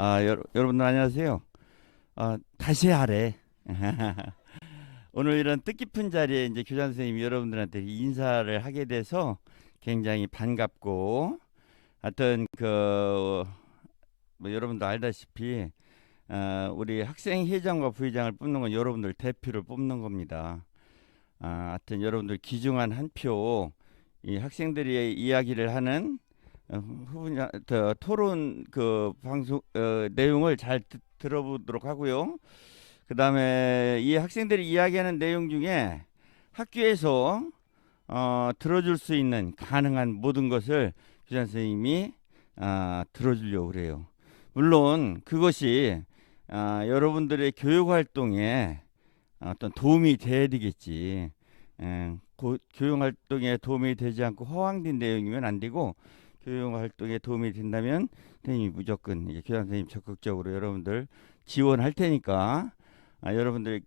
여러분들 안녕하세요. 다시 하래. 오늘 이런 뜻깊은 자리에 이제 교장 선생님이 여러분들한테 인사를 하게 돼서 굉장히 반갑고, 하여튼 뭐 여러분도 알다시피 우리 학생 회장과 부회장을 뽑는 건 여러분들 대표를 뽑는 겁니다. 하여튼 여러분들 귀중한 한 표, 이 학생들이 이야기를 하는 후보자 토론 그 방송 내용을 잘 들어보도록 하고요. 그다음에 이 학생들이 이야기하는 내용 중에 학교에서 들어줄 수 있는 가능한 모든 것을 교장 선생님이 들어주려고 그래요. 물론 그것이 여러분들의 교육 활동에 어떤 도움이 돼야 되겠지. 교육 활동에 도움이 되지 않고 허황된 내용이면 안 되고, 교육 활동에 도움이 된다면 선생님이 무조건 이제 교장 선생님 적극적으로 여러분들 지원할 테니까, 여러분들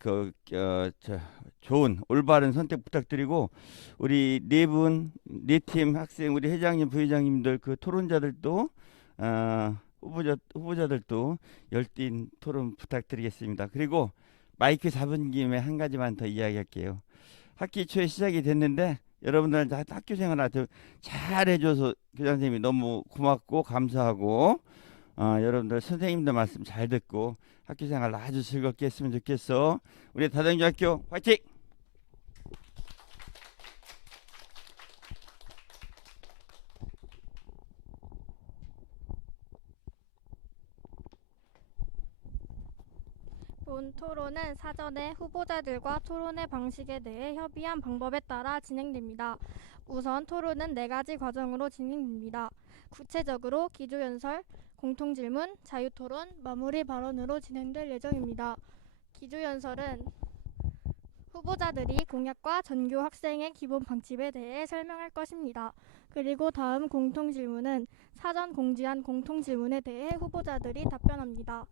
좋은 올바른 선택 부탁드리고, 우리 네 팀 학생, 우리 회장님 부회장님들 그 토론자들도 후보자들도 열띤 토론 부탁드리겠습니다. 그리고 마이크 잡은 김에 한 가지만 더 이야기할게요. 학기 초에 시작이 됐는데 여러분들한테 학교 생활 아주 잘 해줘서 교장 선생님이 너무 고맙고 감사하고, 여러분들 선생님들 말씀 잘 듣고 학교 생활 아주 즐겁게 했으면 좋겠어. 우리 다정중학교 화이팅! 본 토론은 사전에 후보자들과 토론의 방식에 대해 협의한 방법에 따라 진행됩니다. 우선 토론은 4가지 과정으로 진행됩니다. 구체적으로 기조연설, 공통질문, 자유토론, 마무리 발언으로 진행될 예정입니다. 기조연설은 후보자들이 공약과 전교 학생의 기본 방침에 대해 설명할 것입니다. 그리고 다음 공통질문은 사전 공지한 공통질문에 대해 후보자들이 답변합니다.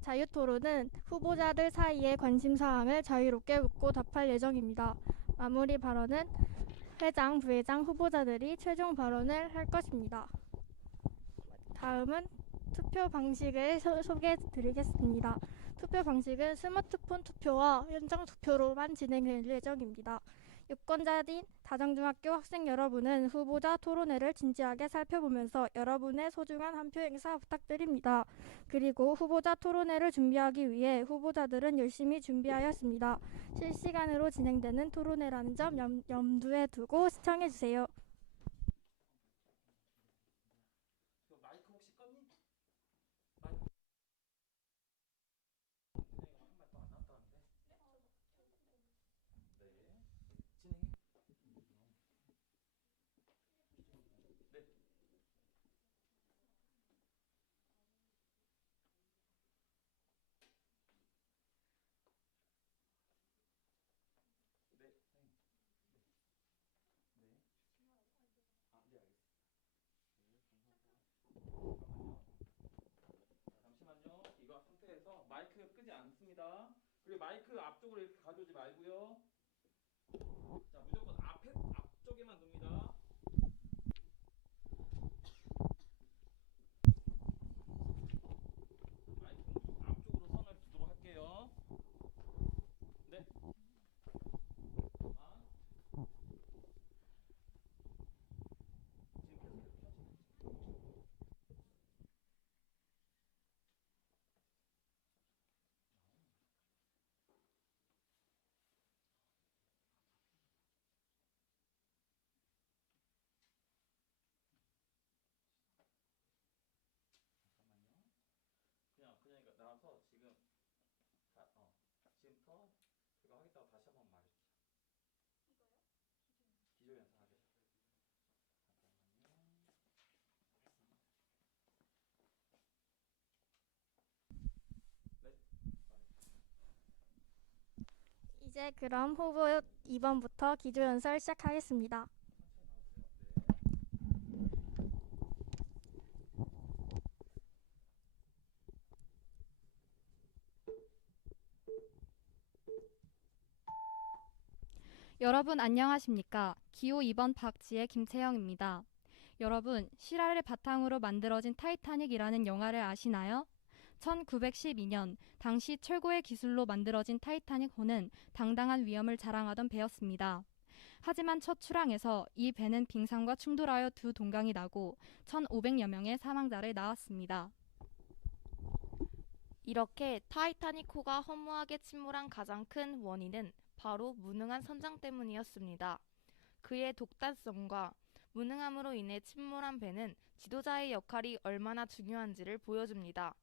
자유토론은 후보자들 사이의 관심사항을 자유롭게 묻고 답할 예정입니다. 마무리 발언은 회장, 부회장 후보자들이 최종 발언을 할 것입니다. 다음은 투표 방식을 소개해 드리겠습니다. 투표 방식은 스마트폰 투표와 현장 투표로만 진행될 예정입니다. 유권자인 다정중학교 학생 여러분은 후보자 토론회를 진지하게 살펴보면서 여러분의 소중한 한 표 행사 부탁드립니다. 그리고 후보자 토론회를 준비하기 위해 후보자들은 열심히 준비하였습니다. 실시간으로 진행되는 토론회라는 점 염두에 두고 시청해주세요. 잠시만요. 이거 상태에서 마이크 끄지 않습니다. 그리고 마이크 앞쪽으로 이렇게 가져오지 말고요. 자, 무조건 앞쪽에만 둡니다. 마이크는 무조건 앞쪽으로 선을 두도록 할게요. 네. 잠깐만. 지금 계속해서 켜지. 잠깐만요. 그냥 이거 나와서 지금 지금부터 그거 하겠다고 다시 한번 말해주세요. 기조 연상하겠다. 잠깐만요. 네. 이제 그럼 후보 2번부터 기조연설 시작하겠습니다. 여러분 안녕하십니까? 기호 2번 박지혜 김채영입니다. 여러분, 실화를 바탕으로 만들어진 타이타닉이라는 영화를 아시나요? 1912년 당시 최고의 기술로 만들어진 타이타닉호는 당당한 위엄을 자랑하던 배였습니다. 하지만 첫 출항에서 이 배는 빙산과 충돌하여 두 동강이 나고 1,500여 명의 사망자를 낳았습니다. 이렇게 타이타닉호가 허무하게 침몰한 가장 큰 원인은 바로 무능한 선장 때문이었습니다. 그의 독단성과 무능함으로 인해 침몰한 배는 지도자의 역할이 얼마나 중요한지를 보여줍니다.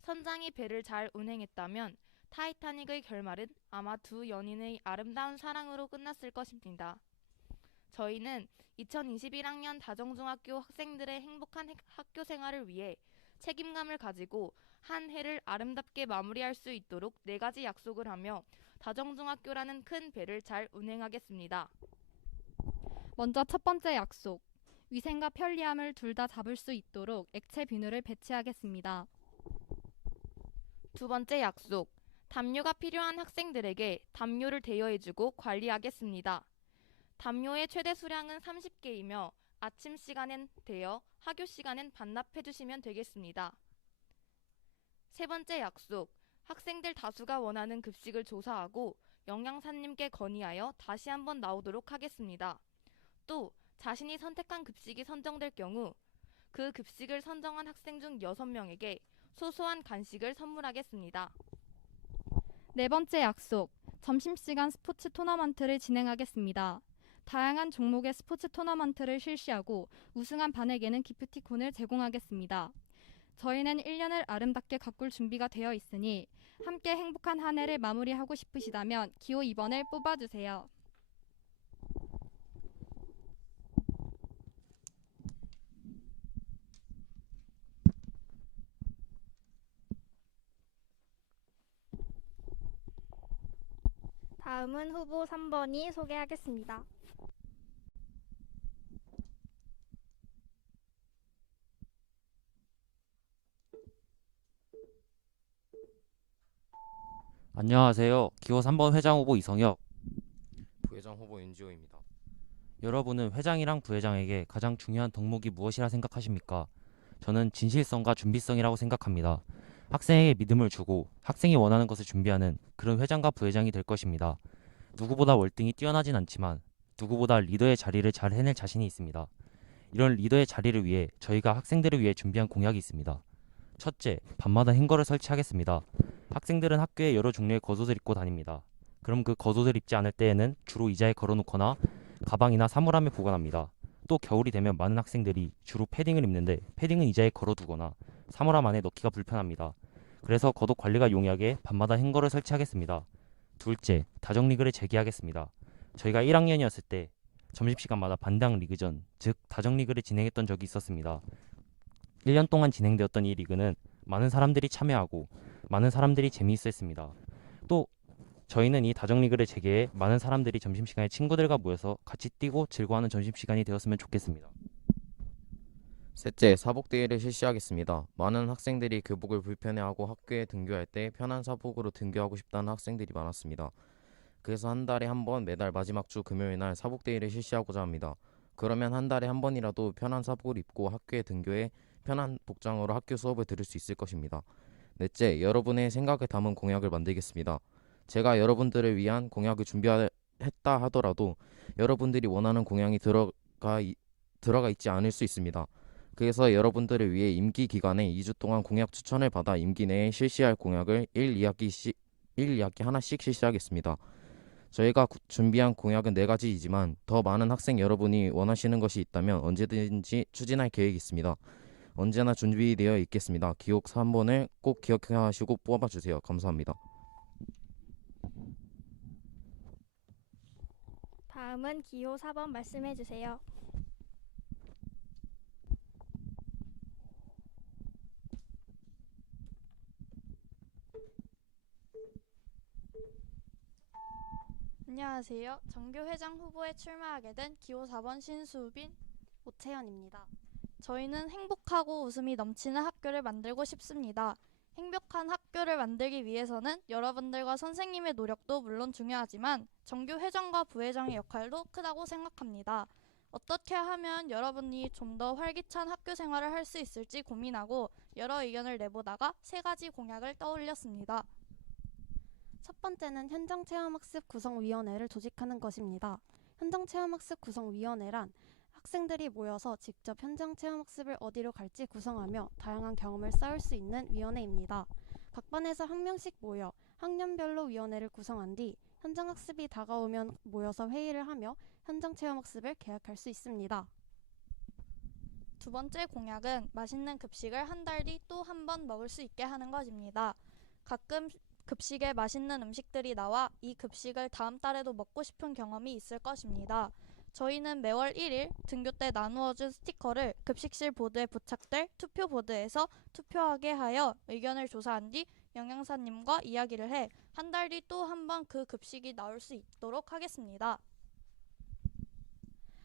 선장이 배를 잘 운행했다면 타이타닉의 결말은 아마 두 연인의 아름다운 사랑으로 끝났을 것입니다. 저희는 2021학년 다정중학교 학생들의 행복한 학교 생활을 위해 책임감을 가지고 한 해를 아름답게 마무리할 수 있도록 4가지 약속을 하며 다정중학교라는 큰 배를 잘 운행하겠습니다. 먼저 첫 번째 약속. 위생과 편리함을 둘 다 잡을 수 있도록 액체 비누를 배치하겠습니다. 두 번째 약속. 담요가 필요한 학생들에게 담요를 대여해주고 관리하겠습니다. 담요의 최대 수량은 30개이며 아침 시간엔 대여, 하교 시간엔 반납해주시면 되겠습니다. 세 번째 약속. 학생들 다수가 원하는 급식을 조사하고 영양사님께 건의하여 다시 한번 나오도록 하겠습니다. 또 자신이 선택한 급식이 선정될 경우 그 급식을 선정한 학생 중 6명에게 소소한 간식을 선물하겠습니다. 네 번째 약속. 점심시간 스포츠 토너먼트를 진행하겠습니다. 다양한 종목의 스포츠 토너먼트를 실시하고 우승한 반에게는 기프티콘을 제공하겠습니다. 저희는 1년을 아름답게 가꿀 준비가 되어 있으니 함께 행복한 한 해를 마무리하고 싶으시다면 기호 2번을 뽑아주세요. 다음은 후보 3번이 소개하겠습니다. 안녕하세요. 기호 3번 회장 후보 이성혁, 부회장 후보 윤지호입니다. 여러분은 회장이랑 부회장에게 가장 중요한 덕목이 무엇이라 생각하십니까? 저는 진실성과 준비성이라고 생각합니다. 학생에게 믿음을 주고 학생이 원하는 것을 준비하는 그런 회장과 부회장이 될 것입니다. 누구보다 월등히 뛰어나진 않지만 누구보다 리더의 자리를 잘 해낼 자신이 있습니다. 이런 리더의 자리를 위해 저희가 학생들을 위해 준비한 공약이 있습니다. 첫째, 밤마다 행거를 설치하겠습니다. 학생들은 학교에 여러 종류의 겉옷을 입고 다닙니다. 그럼 그 겉옷을 입지 않을 때에는 주로 의자에 걸어놓거나 가방이나 사물함에 보관합니다. 또 겨울이 되면 많은 학생들이 주로 패딩을 입는데 패딩은 의자에 걸어두거나 사물함 안에 넣기가 불편합니다. 그래서 겉옷 관리가 용이하게 밤마다 행거를 설치하겠습니다. 둘째, 다정 리그를 재개하겠습니다. 저희가 1학년이었을 때 점심시간마다 반당 리그전, 즉 다정 리그를 진행했던 적이 있었습니다. 1년 동안 진행되었던 이 리그는 많은 사람들이 참여하고 많은 사람들이 재미있어 했습니다. 또 저희는 이 다정 리그를 재개해 많은 사람들이 점심시간에 친구들과 모여서 같이 뛰고 즐거워하는 점심시간이 되었으면 좋겠습니다. 셋째, 사복대회를 실시하겠습니다. 많은 학생들이 교복을 불편해하고 학교에 등교할 때 편한 사복으로 등교하고 싶다는 학생들이 많았습니다. 그래서 한 달에 한 번 매달 마지막 주 금요일 날 사복대회를 실시하고자 합니다. 그러면 한 달에 한 번이라도 편한 사복을 입고 학교에 등교해 편한 복장으로 학교 수업을 들을 수 있을 것입니다. 넷째, 여러분의 생각을 담은 공약을 만들겠습니다. 제가 여러분들을 위한 공약을 준비했다 하더라도 여러분들이 원하는 공약이 들어가 있지 않을 수 있습니다. 그래서 여러분들을 위해 임기 기간에 2주 동안 공약 추천을 받아 임기 내에 실시할 공약을 1, 2학기 하나씩 실시하겠습니다. 저희가 준비한 공약은 4가지이지만 더 많은 학생 여러분이 원하시는 것이 있다면 언제든지 추진할 계획이 있습니다. 언제나 준비되어 있겠습니다. 기호 3번을 꼭 기억하시고 뽑아주세요. 감사합니다. 다음은 기호 4번 말씀해 주세요. 안녕하세요. 정교회장 후보에 출마하게 된 기호 4번 신수빈 오채연입니다. 저희는 행복하고 웃음이 넘치는 학교를 만들고 싶습니다. 행복한 학교를 만들기 위해서는 여러분들과 선생님의 노력도 물론 중요하지만 정교회장과 부회장의 역할도 크다고 생각합니다. 어떻게 하면 여러분이 좀 더 활기찬 학교 생활을 할 수 있을지 고민하고 여러 의견을 내보다가 3가지 공약을 떠올렸습니다. 첫 번째는 현장체험학습 구성위원회를 조직하는 것입니다. 현장체험학습 구성위원회란 학생들이 모여서 직접 현장체험학습을 어디로 갈지 구성하며 다양한 경험을 쌓을 수 있는 위원회입니다. 각 반에서 한 명씩 모여 학년별로 위원회를 구성한 뒤 현장학습이 다가오면 모여서 회의를 하며 현장체험학습을 계획할 수 있습니다. 두 번째 공약은 맛있는 급식을 한 달 뒤 또 한 번 먹을 수 있게 하는 것입니다. 가끔 급식에 맛있는 음식들이 나와 이 급식을 다음 달에도 먹고 싶은 경험이 있을 것입니다. 저희는 매월 1일 등교 때 나누어준 스티커를 급식실 보드에 부착될 투표 보드에서 투표하게 하여 의견을 조사한 뒤 영양사님과 이야기를 해 한 달 뒤 또 한 번 그 급식이 나올 수 있도록 하겠습니다.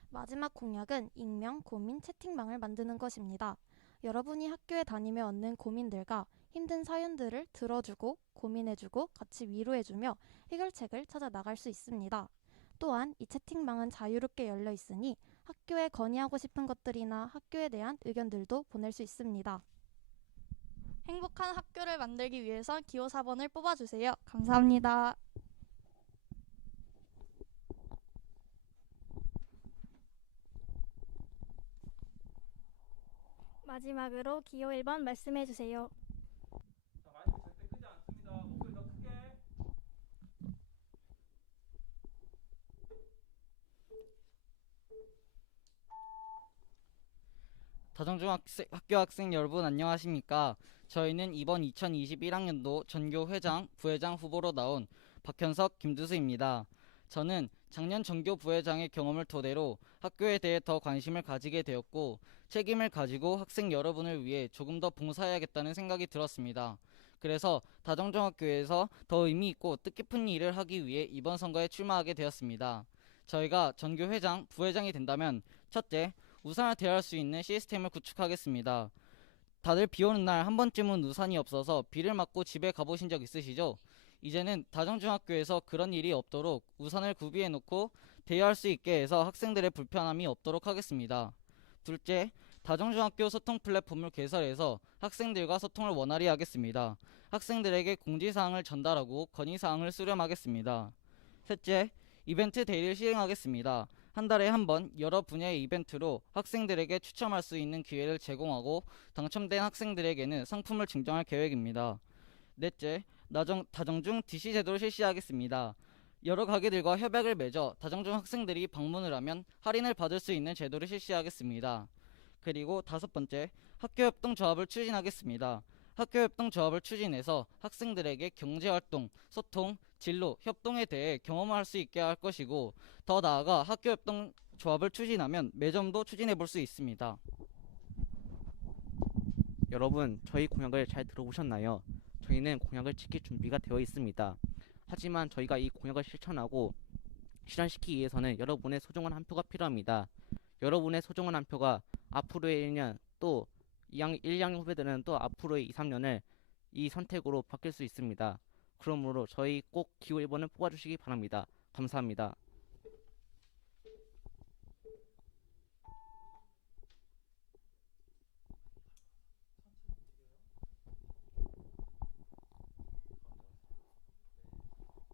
마지막 공약은 익명, 고민, 채팅방을 만드는 것입니다. 여러분이 학교에 다니며 얻는 고민들과 힘든 사연들을 들어주고 고민해주고 같이 위로해주며 해결책을 찾아 나갈 수 있습니다. 또한 이 채팅방은 자유롭게 열려 있으니 학교에 건의하고 싶은 것들이나 학교에 대한 의견들도 보낼 수 있습니다. 행복한 학교를 만들기 위해서 기호 4번을 뽑아주세요. 감사합니다. 마지막으로 기호 1번 말씀해 주세요. 자, 마이크 절대 끄지 않습니다. 목소리 더 크게. 학교 학생 여러분 안녕하십니까? 저희는 이번 2021학년도 전교 회장, 부회장 후보로 나온 박현석, 김두수입니다. 저는 작년 전교 부회장의 경험을 토대로 학교에 대해 더 관심을 가지게 되었고 책임을 가지고 학생 여러분을 위해 조금 더 봉사해야겠다는 생각이 들었습니다. 그래서 다정중학교에서 더 의미 있고 뜻깊은 일을 하기 위해 이번 선거에 출마하게 되었습니다. 저희가 전교 회장, 부회장이 된다면 첫째, 우산을 대할 수 있는 시스템을 구축하겠습니다. 다들 비 오는 날 한 번쯤은 우산이 없어서 비를 맞고 집에 가보신 적 있으시죠? 이제는 다정중학교에서 그런 일이 없도록 우산을 구비해 놓고 대여할 수 있게 해서 학생들의 불편함이 없도록 하겠습니다. 둘째, 다정중학교 소통 플랫폼을 개설해서 학생들과 소통을 원활히 하겠습니다. 학생들에게 공지사항을 전달하고 건의사항을 수렴하겠습니다. 셋째, 이벤트 데이를 시행하겠습니다. 한 달에 한 번 여러 분야의 이벤트로 학생들에게 추첨할 수 있는 기회를 제공하고 당첨된 학생들에게는 상품을 증정할 계획입니다. 넷째, 다정중 DC 제도를 실시하겠습니다. 여러 가게들과 협약을 맺어 다정중 학생들이 방문을 하면 할인을 받을 수 있는 제도를 실시하겠습니다. 그리고 다섯 번째, 학교협동조합을 추진하겠습니다. 학교협동조합을 추진해서 학생들에게 경제활동, 소통, 진로, 협동에 대해 경험을 할 수 있게 할 것이고 더 나아가 학교협동조합을 추진하면 매점도 추진해 볼 수 있습니다. 여러분, 저희 공약을 잘 들어보셨나요? 저희는 공약을 지킬 준비가 되어 있습니다. 하지만 저희가 이 공약을 실천하고 실현시키기 위해서는 여러분의 소중한 한 표가 필요합니다. 여러분의 소중한 한 표가 앞으로의 1년 또 1학년 후배들은 또 앞으로의 2, 3년을 이 선택으로 바뀔 수 있습니다. 그러므로 저희 꼭 기호 1번을 뽑아주시기 바랍니다. 감사합니다.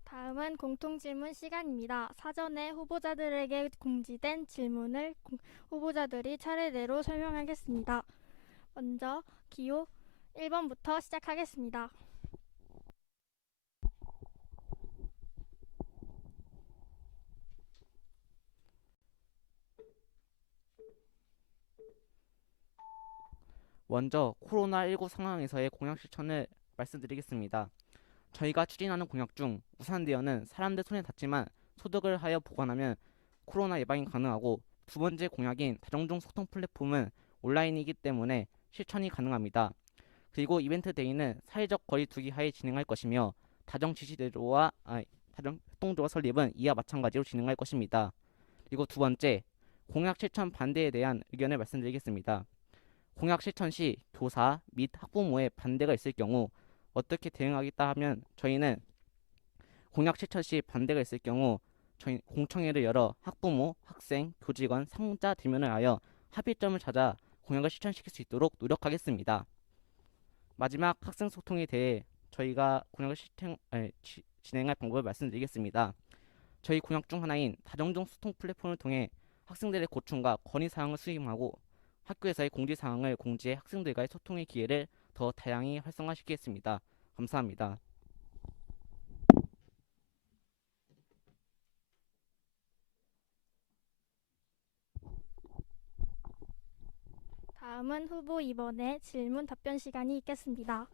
다음은 공통질문 시간입니다. 사전에 후보자들에게 공지된 질문을 후보자들이 차례대로 설명하겠습니다. 먼저 기호 1번부터 시작하겠습니다. 먼저 코로나19 상황에서의 공약 실천을 말씀드리겠습니다. 저희가 추진하는 공약 중 우산 대여는 사람들 손에 닿지만 소독을 하여 보관하면 코로나 예방이 가능하고 두 번째 공약인 다정중 소통 플랫폼은 온라인이기 때문에 실천이 가능합니다. 그리고 이벤트 데이는 사회적 거리 두기 하에 진행할 것이며 다정 협동조합 설립은 이와 마찬가지로 진행할 것입니다. 그리고 두 번째, 공약 실천 반대에 대한 의견을 말씀드리겠습니다. 공약 실천 시 교사 및 학부모의 반대가 있을 경우 어떻게 대응하겠다 하면 저희는 공약 실천 시 반대가 있을 경우 저희 공청회를 열어 학부모, 학생, 교직원, 상자 대면을 하여 합의점을 찾아 공약을 실천시킬 수 있도록 노력하겠습니다. 마지막 학생 소통에 대해 저희가 공약을 진행할 방법을 말씀드리겠습니다. 저희 공약 중 하나인 다정종 소통 플랫폼을 통해 학생들의 고충과 건의사항을 수임하고 학교에서의 공지사항을 공지해 학생들과의 소통의 기회를 더 다양히 활성화시키겠습니다. 감사합니다. 다음은 후보 2번의 질문 답변 시간이 있겠습니다.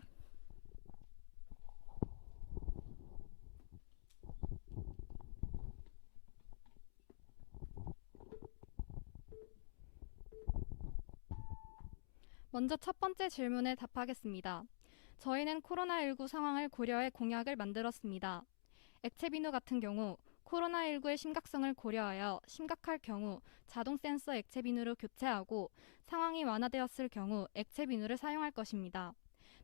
먼저 첫 번째 질문에 답하겠습니다. 저희는 코로나19 상황을 고려해 공약을 만들었습니다. 액체비누 같은 경우 코로나19의 심각성을 고려하여 심각할 경우 자동 센서 액체비누로 교체하고 상황이 완화되었을 경우 액체비누를 사용할 것입니다.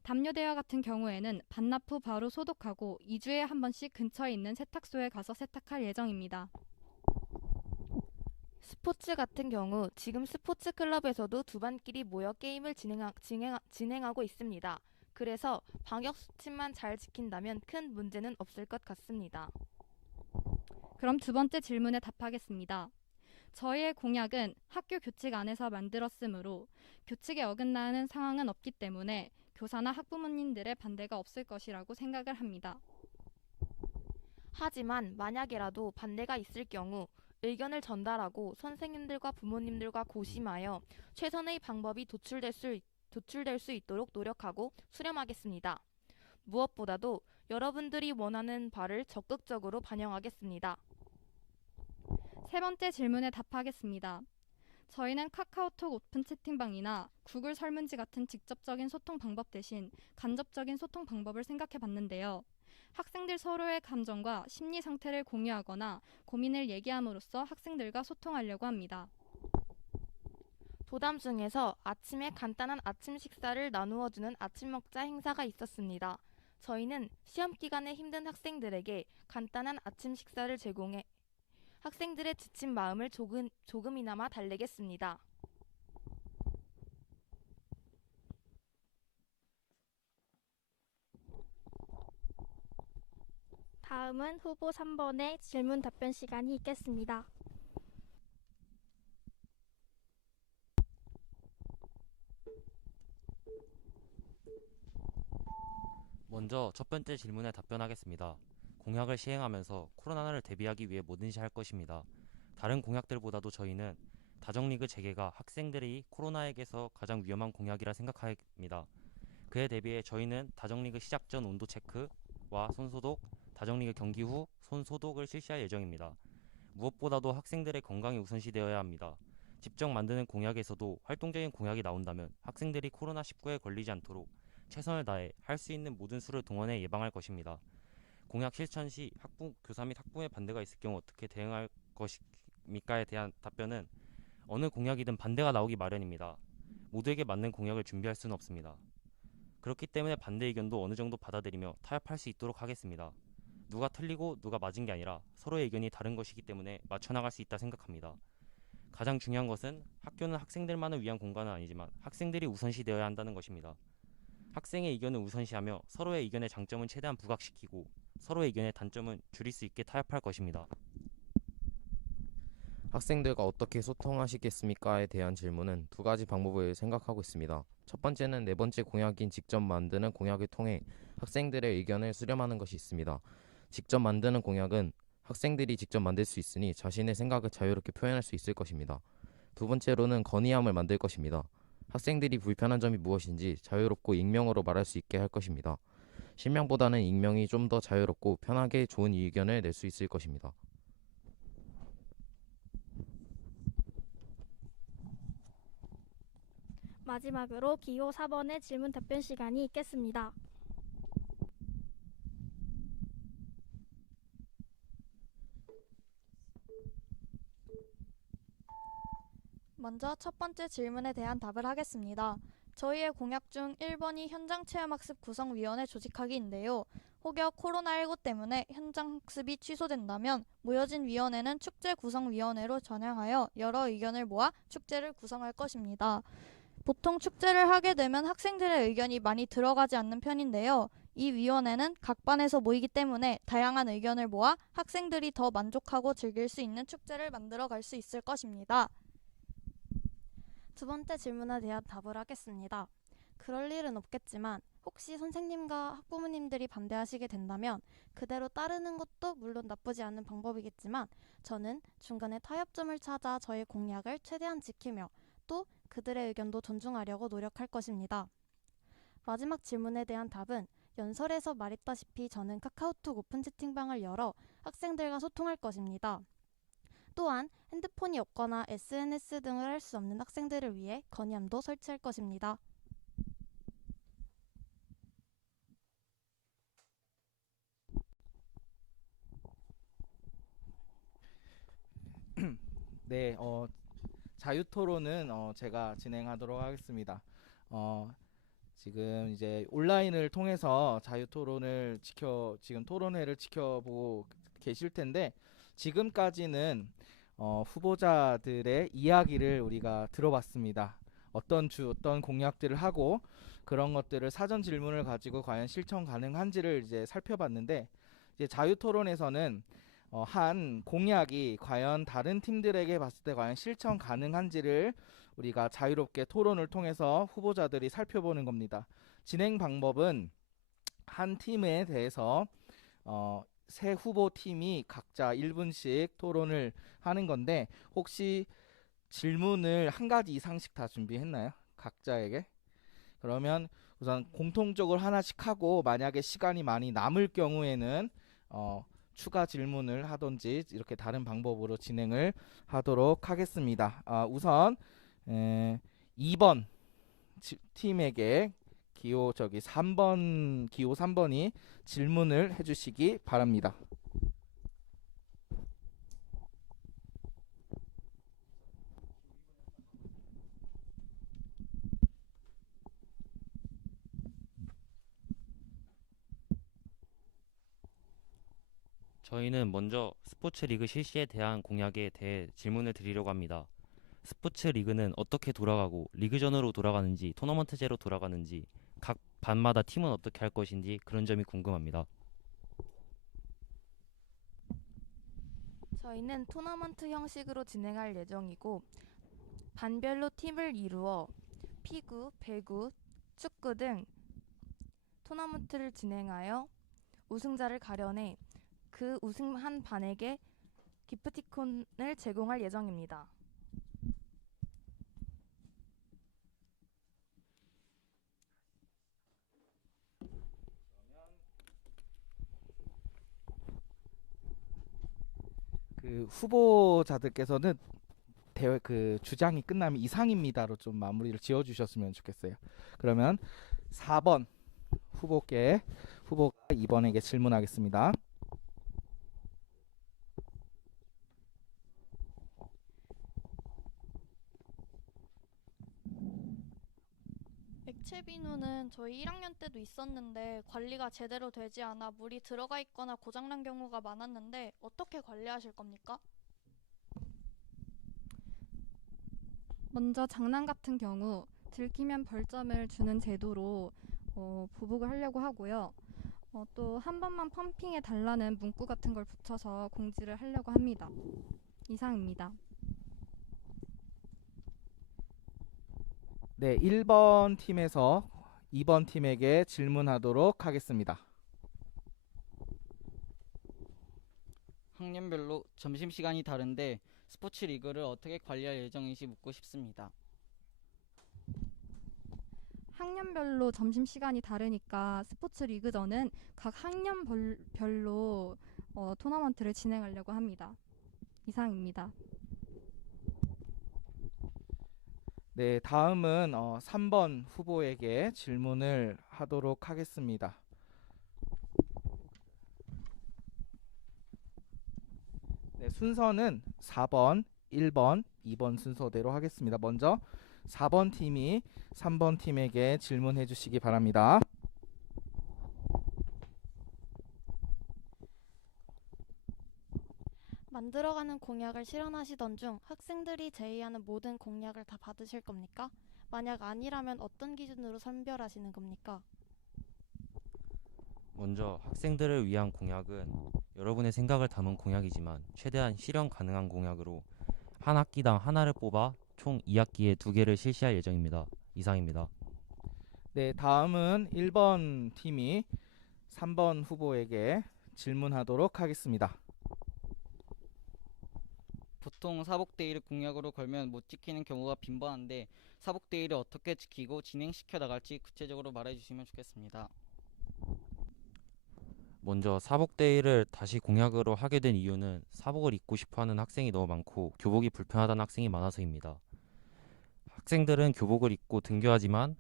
담요대와 같은 경우에는 반납 후 바로 소독하고 2주에 한 번씩 근처에 있는 세탁소에 가서 세탁할 예정입니다. 스포츠 같은 경우 지금 스포츠 클럽에서도 두 반끼리 모여 게임을 진행하고 있습니다. 그래서 방역 수칙만 잘 지킨다면 큰 문제는 없을 것 같습니다. 그럼 두 번째 질문에 답하겠습니다. 저희의 공약은 학교 교칙 안에서 만들었으므로 교칙에 어긋나는 상황은 없기 때문에 교사나 학부모님들의 반대가 없을 것이라고 생각을 합니다. 하지만 만약에라도 반대가 있을 경우 의견을 전달하고 선생님들과 부모님들과 고심하여 최선의 방법이 도출될 수 있도록 노력하고 수렴하겠습니다. 무엇보다도 여러분들이 원하는 바를 적극적으로 반영하겠습니다. 세 번째 질문에 답하겠습니다. 저희는 카카오톡 오픈 채팅방이나 구글 설문지 같은 직접적인 소통 방법 대신 간접적인 소통 방법을 생각해 봤는데요. 학생들 서로의 감정과 심리 상태를 공유하거나 고민을 얘기함으로써 학생들과 소통하려고 합니다. 도담 중에서 아침에 간단한 아침 식사를 나누어주는 아침 먹자 행사가 있었습니다. 저희는 시험 기간에 힘든 학생들에게 간단한 아침 식사를 제공해 학생들의 지친 마음을 조금이나마 달래겠습니다. 다음은 후보 3번의 질문 답변 시간이 있겠습니다. 먼저 첫 번째 질문에 답변하겠습니다. 공약을 시행하면서 코로나를 대비하기 위해 뭐든지 할 것입니다. 다른 공약들보다도 저희는 다정리그 재개가 학생들이 코로나에게서 가장 위험한 공약이라 생각합니다. 그에 대비해 저희는 다정리그 시작 전 온도 체크와 손소독, 다정리그 경기 후 손소독을 실시할 예정입니다. 무엇보다도 학생들의 건강이 우선시되어야 합니다. 직접 만드는 공약에서도 활동적인 공약이 나온다면 학생들이 코로나19에 걸리지 않도록 최선을 다해 할 수 있는 모든 수를 동원해 예방할 것입니다. 공약 실천 시 교사 및 학부모의 반대가 있을 경우 어떻게 대응할 것입니까에 대한 답변은 어느 공약이든 반대가 나오기 마련입니다. 모두에게 맞는 공약을 준비할 수는 없습니다. 그렇기 때문에 반대 의견도 어느 정도 받아들이며 타협할 수 있도록 하겠습니다. 누가 틀리고 누가 맞은 게 아니라 서로의 의견이 다른 것이기 때문에 맞춰나갈 수 있다 생각합니다. 가장 중요한 것은 학교는 학생들만을 위한 공간은 아니지만 학생들이 우선시되어야 한다는 것입니다. 학생의 의견을 우선시하며 서로의 의견의 장점은 최대한 부각시키고 서로의 의견의 단점은 줄일 수 있게 타협할 것입니다. 학생들과 어떻게 소통하시겠습니까에 대한 질문은 두 가지 방법을 생각하고 있습니다. 첫 번째는 네 번째 공약인 직접 만드는 공약을 통해 학생들의 의견을 수렴하는 것이 있습니다. 직접 만드는 공약은 학생들이 직접 만들 수 있으니 자신의 생각을 자유롭게 표현할 수 있을 것입니다. 두 번째로는 건의함을 만들 것입니다. 학생들이 불편한 점이 무엇인지 자유롭고 익명으로 말할 수 있게 할 것입니다. 실명보다는 익명이 좀 더 자유롭고 편하게 좋은 의견을 낼 수 있을 것입니다. 마지막으로 기호 4번의 질문 답변 시간이 있겠습니다. 먼저 첫 번째 질문에 대한 답을 하겠습니다. 저희의 공약 중 1번이 현장체험학습 구성위원회 조직하기인데요. 혹여 코로나19 때문에 현장 학습이 취소된다면 모여진 위원회는 축제 구성위원회로 전향하여 여러 의견을 모아 축제를 구성할 것입니다. 보통 축제를 하게 되면 학생들의 의견이 많이 들어가지 않는 편인데요. 이 위원회는 각 반에서 모이기 때문에 다양한 의견을 모아 학생들이 더 만족하고 즐길 수 있는 축제를 만들어 갈 수 있을 것입니다. 두 번째 질문에 대한 답을 하겠습니다. 그럴 일은 없겠지만 혹시 선생님과 학부모님들이 반대하시게 된다면 그대로 따르는 것도 물론 나쁘지 않은 방법이겠지만 저는 중간에 타협점을 찾아 저의 공약을 최대한 지키며 또 그들의 의견도 존중하려고 노력할 것입니다. 마지막 질문에 대한 답은 연설에서 말했다시피 저는 카카오톡 오픈 채팅방을 열어 학생들과 소통할 것입니다. 또한 핸드폰이 없거나 SNS 등을 할 수 없는 학생들을 위해 건의함도 설치할 것입니다. 네, 자유토론은 제가 진행하도록 하겠습니다. 지금 이제 온라인을 통해서 자유토론을 지금 토론회를 지켜보고 계실 텐데 지금까지는 후보자들의 이야기를 우리가 들어봤습니다. 어떤 공약들을 하고 그런 것들을 사전 질문을 가지고 과연 실천 가능한지를 이제 살펴봤는데 이제 자유토론에서는 한 공약이 과연 다른 팀들에게 봤을 때 과연 실천 가능한지를 우리가 자유롭게 토론을 통해서 후보자들이 살펴보는 겁니다. 진행 방법은 한 팀에 대해서 세 후보 팀이 각자 1분씩 토론을 하는 건데 혹시 질문을 한 가지 이상씩 다 준비했나요? 각자에게? 그러면 우선 공통적으로 하나씩 하고 만약에 시간이 많이 남을 경우에는 추가 질문을 하든지 이렇게 다른 방법으로 진행을 하도록 하겠습니다. 우선 2번 팀에게 기호 3번이 질문을 해주시기 바랍니다. 저희는 먼저 스포츠 리그 실시에 대한 공약에 대해 질문을 드리려고 합니다. 스포츠 리그는 어떻게 돌아가고 리그전으로 돌아가는지 토너먼트제로 돌아가는지 각 반마다 팀은 어떻게 할 것인지 그런 점이 궁금합니다. 저희는 토너먼트 형식으로 진행할 예정이고 반별로 팀을 이루어 피구, 배구, 축구 등 토너먼트를 진행하여 우승자를 가려내 그 우승한 반에게 기프티콘을 제공할 예정입니다. 그 후보자들께서는 주장이 끝나면 이상입니다로 좀 마무리를 지어주셨으면 좋겠어요. 그러면 4번 후보가 2번에게 질문하겠습니다. 액체 비누는 저희 1학년 때도 있었는데 관리가 제대로 되지 않아 물이 들어가 있거나 고장난 경우가 많았는데 어떻게 관리하실 겁니까? 먼저 장난 같은 경우 들키면 벌점을 주는 제도로 보복을 하려고 하고요. 또 한 번만 펌핑해 달라는 문구 같은 걸 붙여서 공지를 하려고 합니다. 이상입니다. 네, 1번 팀에서 2번 팀에게 질문하도록 하겠습니다. 학년별로 점심시간이 다른데 스포츠 리그를 어떻게 관리할 예정인지 묻고 싶습니다. 학년별로 점심시간이 다르니까 스포츠 리그전은 각 학년별로 토너먼트를 진행하려고 합니다. 이상입니다. 네, 다음은 3번 후보에게 질문을 하도록 하겠습니다. 네, 순서는 4번, 1번, 2번 순서대로 하겠습니다. 먼저 4번 팀이 3번 팀에게 질문해 주시기 바랍니다. 만들어가는 공약을 실현하시던 중 학생들이 제의하는 모든 공약을 다 받으실 겁니까? 만약 아니라면 어떤 기준으로 선별하시는 겁니까? 먼저 학생들을 위한 공약은 여러분의 생각을 담은 공약이지만 최대한 실현 가능한 공약으로 한 학기당 하나를 뽑아 총 2학기에 2개를 실시할 예정입니다. 이상입니다. 네, 다음은 1번 팀이 3번 후보에게 질문하도록 하겠습니다. 보통 사복데이를 공약으로 걸면 못 지키는 경우가 빈번한데 사복데이를 어떻게 지키고 진행시켜 나갈지 구체적으로 말해주시면 좋겠습니다. 먼저 사복데이를 다시 공약으로 하게 된 이유는 사복을 입고 싶어하는 학생이 너무 많고 교복이 불편하다는 학생이 많아서입니다. 학생들은 교복을 입고 등교하지만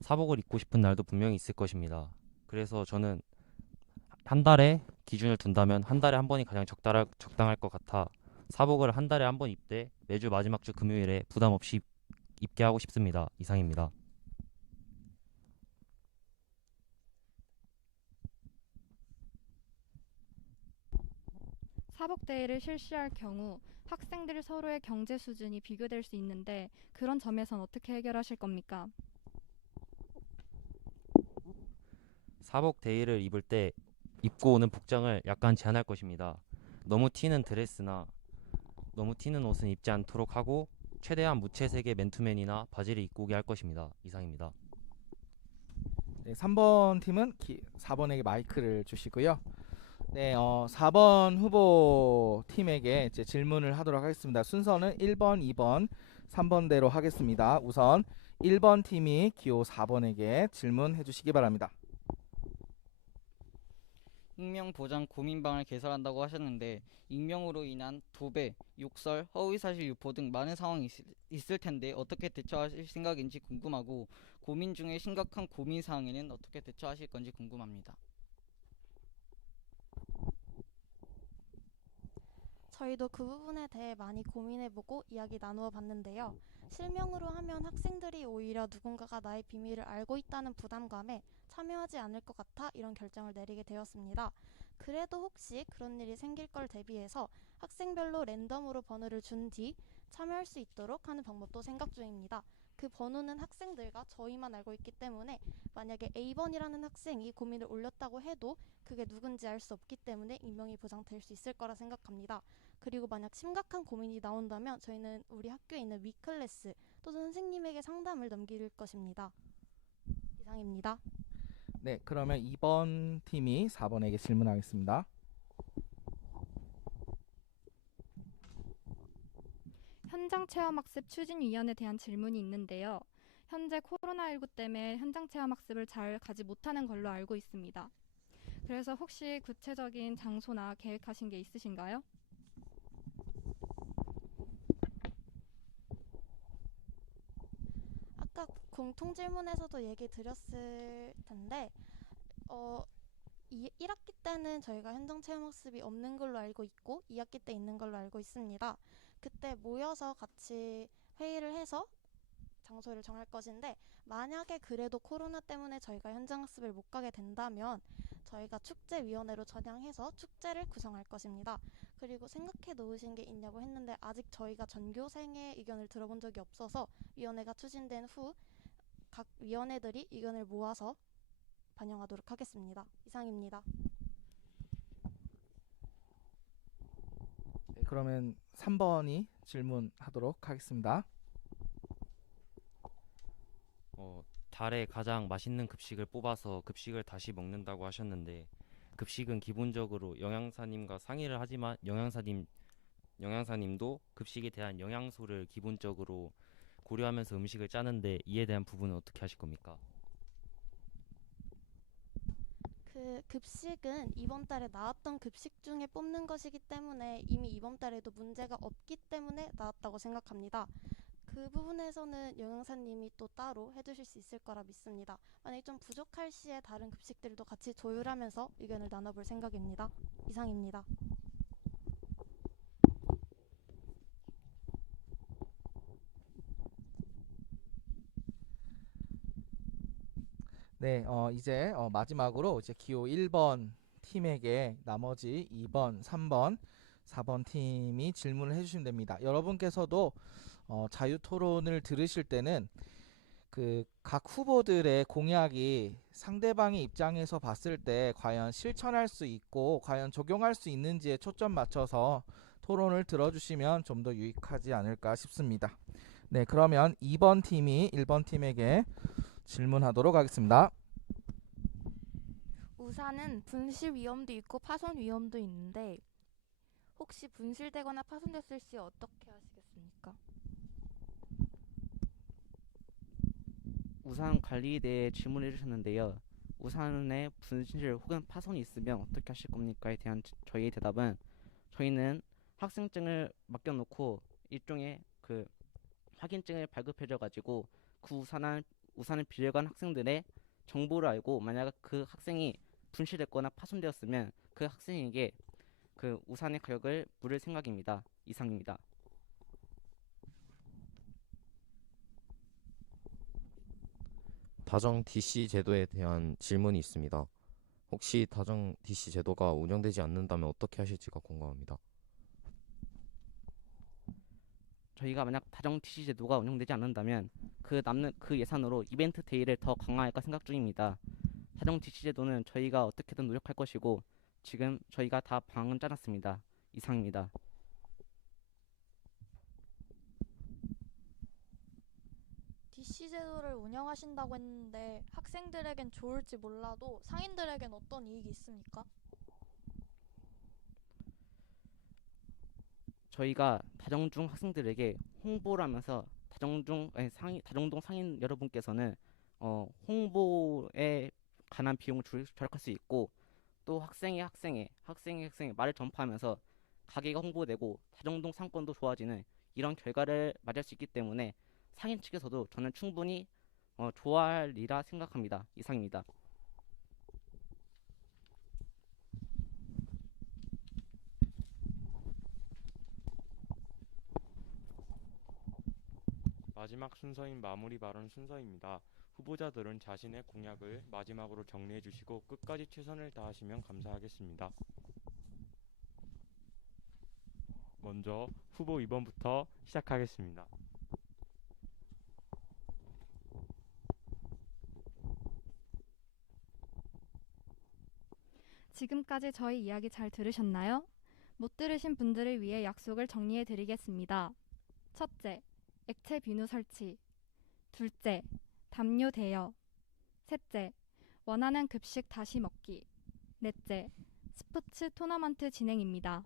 사복을 입고 싶은 날도 분명히 있을 것입니다. 그래서 저는 한 달에 기준을 둔다면 한 달에 한 번이 가장 적당할 것 같아 사복을 한 달에 한 번 입되 매주 마지막 주 금요일에 부담 없이 입게 하고 싶습니다. 이상입니다. 사복데이를 실시할 경우 학생들 서로의 경제 수준이 비교될 수 있는데 그런 점에선 어떻게 해결하실 겁니까? 사복데이를 입을 때 입고 오는 복장을 약간 제한할 것입니다. 너무 튀는 드레스나 너무 튀는 옷은 입지 않도록 하고 최대한 무채색의 맨투맨이나 바지를 입고 오게 할 것입니다. 이상입니다. 네, 3번 팀은 4번에게 마이크를 주시고요. 네, 4번 후보 팀에게 이제 질문을 하도록 하겠습니다. 순서는 1번, 2번, 3번대로 하겠습니다. 우선 1번 팀이 기호 4번에게 질문해 주시기 바랍니다. 익명 보장 고민방을 개설한다고 하셨는데 익명으로 인한 도배, 욕설, 허위사실 유포 등 많은 상황이 있을 텐데 어떻게 대처하실 생각인지 궁금하고 고민 중에 심각한 고민 사항에는 어떻게 대처하실 건지 궁금합니다. 저희도 그 부분에 대해 많이 고민해보고 이야기 나누어 봤는데요. 실명으로 하면 학생들이 오히려 누군가가 나의 비밀을 알고 있다는 부담감에 참여하지 않을 것 같아 이런 결정을 내리게 되었습니다. 그래도 혹시 그런 일이 생길 걸 대비해서 학생별로 랜덤으로 번호를 준 뒤 참여할 수 있도록 하는 방법도 생각 중입니다. 그 번호는 학생들과 저희만 알고 있기 때문에 만약에 A번이라는 학생이 고민을 올렸다고 해도 그게 누군지 알 수 없기 때문에 익명이 보장될 수 있을 거라 생각합니다. 그리고 만약 심각한 고민이 나온다면 저희는 우리 학교에 있는 위클래스 또는 선생님에게 상담을 넘길 것입니다. 이상입니다. 네, 그러면 2번 팀이 4번에게 질문하겠습니다. 현장 체험학습 추진위원에 대한 질문이 있는데요. 현재 코로나19 때문에 현장 체험학습을 잘 가지 못하는 걸로 알고 있습니다. 그래서 혹시 구체적인 장소나 계획하신 게 있으신가요? 아까 공통 질문에서도 얘기 드렸을 텐데 1학기 때는 저희가 현장 체험학습이 없는 걸로 알고 있고 2학기 때 있는 걸로 알고 있습니다. 그때 모여서 같이 회의를 해서 장소를 정할 것인데 만약에 그래도 코로나 때문에 저희가 현장 학습을 못 가게 된다면 저희가 축제위원회로 전향해서 축제를 구성할 것입니다. 그리고 생각해 놓으신 게 있냐고 했는데 아직 저희가 전교생의 의견을 들어본 적이 없어서 위원회가 추진된 후 각 위원회들이 의견을 모아서 반영하도록 하겠습니다. 이상입니다. 네, 그러면 3번이 질문하도록 하겠습니다. 달에 가장 맛있는 급식을 뽑아서 급식을 다시 먹는다고 하셨는데 급식은 기본적으로 영양사님과 상의를 하지만 영양사님도 급식에 대한 영양소를 기본적으로 고려하면서 음식을 짜는데 이에 대한 부분은 어떻게 하실 겁니까? 그 급식은 이번 달에 나왔던 급식 중에 뽑는 것이기 때문에 이미 이번 달에도 문제가 없기 때문에 나왔다고 생각합니다. 그 부분에서는 영양사님이 또 따로 해주실 수 있을 거라 믿습니다. 만약에 좀 부족할 시에 다른 급식들도 같이 조율하면서 의견을 나눠볼 생각입니다. 이상입니다. 네, 이제 마지막으로 이제 기호 1번 팀에게 나머지 2번, 3번, 4번 팀이 질문을 해주시면 됩니다. 여러분께서도 자유 토론을 들으실 때는 그 각 후보들의 공약이 상대방의 입장에서 봤을 때 과연 실천할 수 있고 과연 적용할 수 있는지에 초점 맞춰서 토론을 들어주시면 좀 더 유익하지 않을까 싶습니다. 네, 그러면 2번 팀이 1번 팀에게 질문하도록 하겠습니다. 우산은 분실 위험도 있고 파손 위험도 있는데 혹시 분실되거나 파손됐을 시 어떻게 하시겠습니까? 우산 관리에 대해 질문해 주셨는데요. 우산에 분실 혹은 파손이 있으면 어떻게 하실 겁니까에 대한 저희의 대답은 저희는 학생증을 맡겨놓고 일종의 그 확인증을 발급해줘 가지고 그 우산을 빌려간 학생들의 정보를 알고 만약 그 학생이 분실됐거나 파손되었으면 그 학생에게 그 우산의 가격을 물을 생각입니다. 이상입니다. 다정 DC 제도에 대한 질문이 있습니다. 혹시 다정 DC 제도가 운영되지 않는다면 어떻게 하실지가 궁금합니다. 저희가 만약 다정 TC 제도가 운영되지 않는다면 그 남는 그 예산으로 이벤트 데이를 더 강화할까 생각 중입니다. 다정 TC 제도는 저희가 어떻게든 노력할 것이고 지금 저희가 다 방안은 짜놨습니다. 이상입니다. DC 제도를 운영하신다고 했는데 학생들에겐 좋을지 몰라도 상인들에겐 어떤 이익이 있습니까? 저희가 다정중 학생들에게 홍보를 하면서 다정동 상인 여러분께서는 홍보에 관한 비용을 절약할 수 있고 또 학생의 말을 전파하면서 가게가 홍보되고 다정동 상권도 좋아지는 이런 결과를 맞을 수 있기 때문에 상인 측에서도 저는 충분히 좋아하리라 생각합니다. 이상입니다. 마지막 순서인 마무리 발언 순서입니다. 후보자들은 자신의 공약을 마지막으로 정리해 주시고 끝까지 최선을 다하시면 감사하겠습니다. 먼저 후보 2번부터 시작하겠습니다. 지금까지 저희 이야기 잘 들으셨나요? 못 들으신 분들을 위해 약속을 정리해 드리겠습니다. 첫째, 액체 비누 설치. 둘째, 담요 대여. 셋째, 원하는 급식 다시 먹기. 넷째, 스포츠 토너먼트 진행입니다.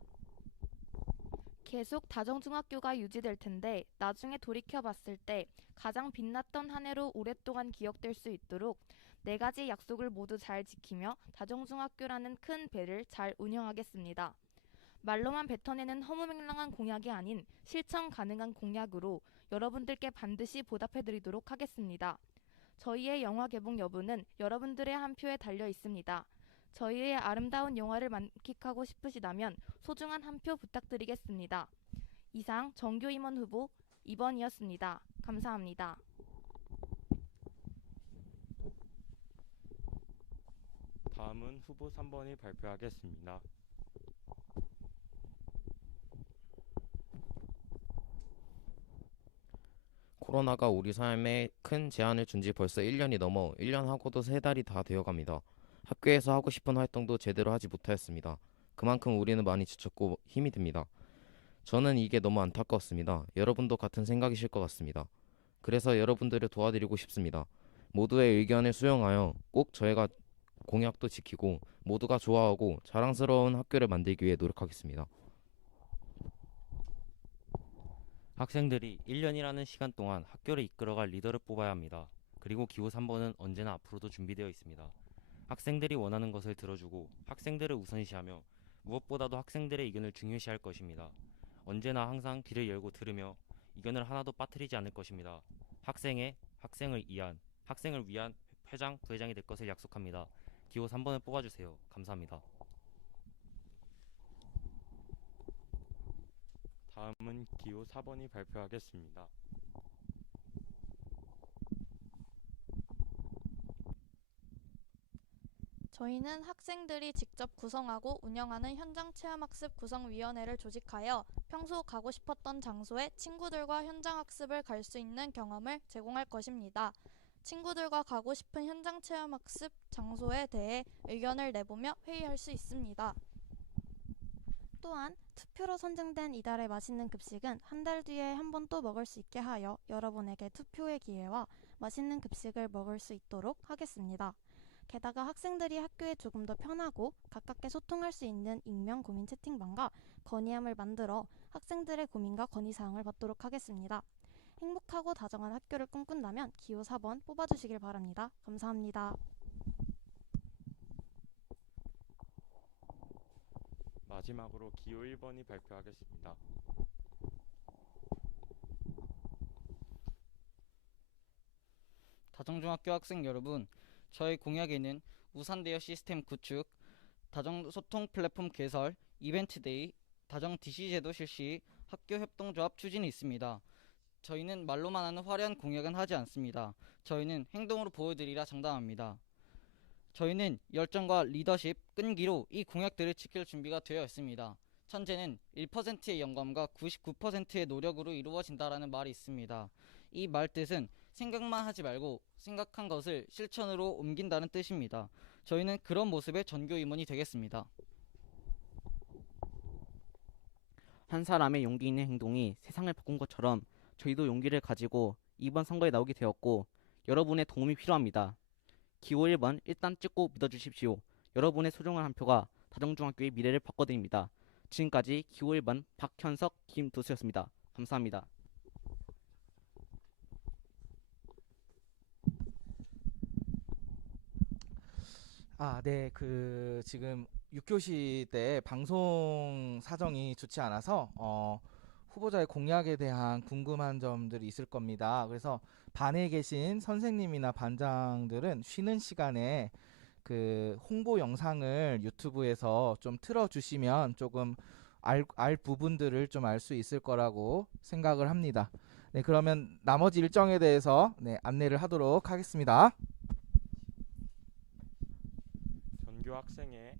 계속 다정중학교가 유지될 텐데 나중에 돌이켜봤을 때 가장 빛났던 한 해로 오랫동안 기억될 수 있도록 4가지 약속을 모두 잘 지키며 다정중학교라는 큰 배를 잘 운영하겠습니다. 말로만 뱉어내는 허무맹랑한 공약이 아닌 실천 가능한 공약으로 여러분들께 반드시 보답해드리도록 하겠습니다. 저희의 영화 개봉 여부는 여러분들의 한 표에 달려 있습니다. 저희의 아름다운 영화를 만끽하고 싶으시다면 소중한 한 표 부탁드리겠습니다. 이상 정교임원 후보 2번이었습니다. 감사합니다. 다음은 후보 3번이 발표하겠습니다. 코로나가 우리 삶에 큰 제한을 준 지 벌써 1년이 넘어 1년 하고도 3달이 다 되어갑니다. 학교에서 하고 싶은 활동도 제대로 하지 못하였습니다. 그만큼 우리는 많이 지쳤고 힘이 듭니다. 저는 이게 너무 안타까웠습니다. 여러분도 같은 생각이실 것 같습니다. 그래서 여러분들을 도와드리고 싶습니다. 모두의 의견을 수용하여 꼭 저희가 공약도 지키고 모두가 좋아하고 자랑스러운 학교를 만들기 위해 노력하겠습니다. 학생들이 1년이라는 시간 동안 학교를 이끌어갈 리더를 뽑아야 합니다. 그리고 기호 3번은 언제나 앞으로도 준비되어 있습니다. 학생들이 원하는 것을 들어주고 학생들을 우선시하며 무엇보다도 학생들의 의견을 중요시할 것입니다. 언제나 항상 귀를 열고 들으며 의견을 하나도 빠뜨리지 않을 것입니다. 학생을 위한 회장, 부회장이 될 것을 약속합니다. 기호 3번을 뽑아주세요. 감사합니다. 다음은 기호 4번이 발표하겠습니다. 저희는 학생들이 직접 구성하고 운영하는 현장 체험학습 구성위원회를 조직하여 평소 가고 싶었던 장소에 친구들과 현장 학습을 갈 수 있는 경험을 제공할 것입니다. 친구들과 가고 싶은 현장 체험학습 장소에 대해 의견을 내보며 회의할 수 있습니다. 또한 투표로 선정된 이달의 맛있는 급식은 한 달 뒤에 한 번 또 먹을 수 있게 하여 여러분에게 투표의 기회와 맛있는 급식을 먹을 수 있도록 하겠습니다. 게다가 학생들이 학교에 조금 더 편하고 가깝게 소통할 수 있는 익명 고민 채팅방과 건의함을 만들어 학생들의 고민과 건의사항을 받도록 하겠습니다. 행복하고 다정한 학교를 꿈꾼다면 기호 4번 뽑아주시길 바랍니다. 감사합니다. 마지막으로 기호 1번이 발표하겠습니다. 다정중학교 학생 여러분, 저희 공약에는 우산대여 시스템 구축, 다정소통 플랫폼 개설, 이벤트데이, 다정 DC 제도 실시, 학교 협동조합 추진이 있습니다. 저희는 말로만 하는 화려한 공약은 하지 않습니다. 저희는 행동으로 보여드리라 장담합니다. 저희는 열정과 리더십, 끈기로 이 공약들을 지킬 준비가 되어 있습니다. 천재는 1%의 영감과 99%의 노력으로 이루어진다라는 말이 있습니다. 이 말 뜻은 생각만 하지 말고 생각한 것을 실천으로 옮긴다는 뜻입니다. 저희는 그런 모습의 전교 임원이 되겠습니다. 한 사람의 용기 있는 행동이 세상을 바꾼 것처럼 저희도 용기를 가지고 이번 선거에 나오게 되었고 여러분의 도움이 필요합니다. 기호 1번 일단 찍고 믿어주십시오. 여러분의 소중한 한 표가 다정중학교의 미래를 바꿔드립니다. 지금까지 기호 1번 박현석, 김두수였습니다. 감사합니다. 네, 지금 6교시 때 방송 사정이 좋지 않아서 후보자의 공약에 대한 궁금한 점들이 있을 겁니다. 그래서 반에 계신 선생님이나 반장들은 쉬는 시간에 그 홍보 영상을 유튜브에서 좀 틀어주시면 조금 알 부분들을 좀 알 수 있을 거라고 생각을 합니다. 네, 그러면 나머지 일정에 대해서 안내를 하도록 하겠습니다. 전교 학생의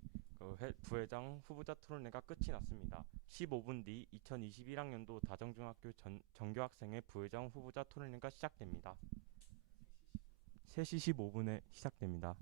부회장 후보자 토론회가 끝이 났습니다. 15분 뒤 2021학년도 다정중학교 전교 학생의 부회장 후보자 토론회가 시작됩니다. 3시 15분에 시작됩니다.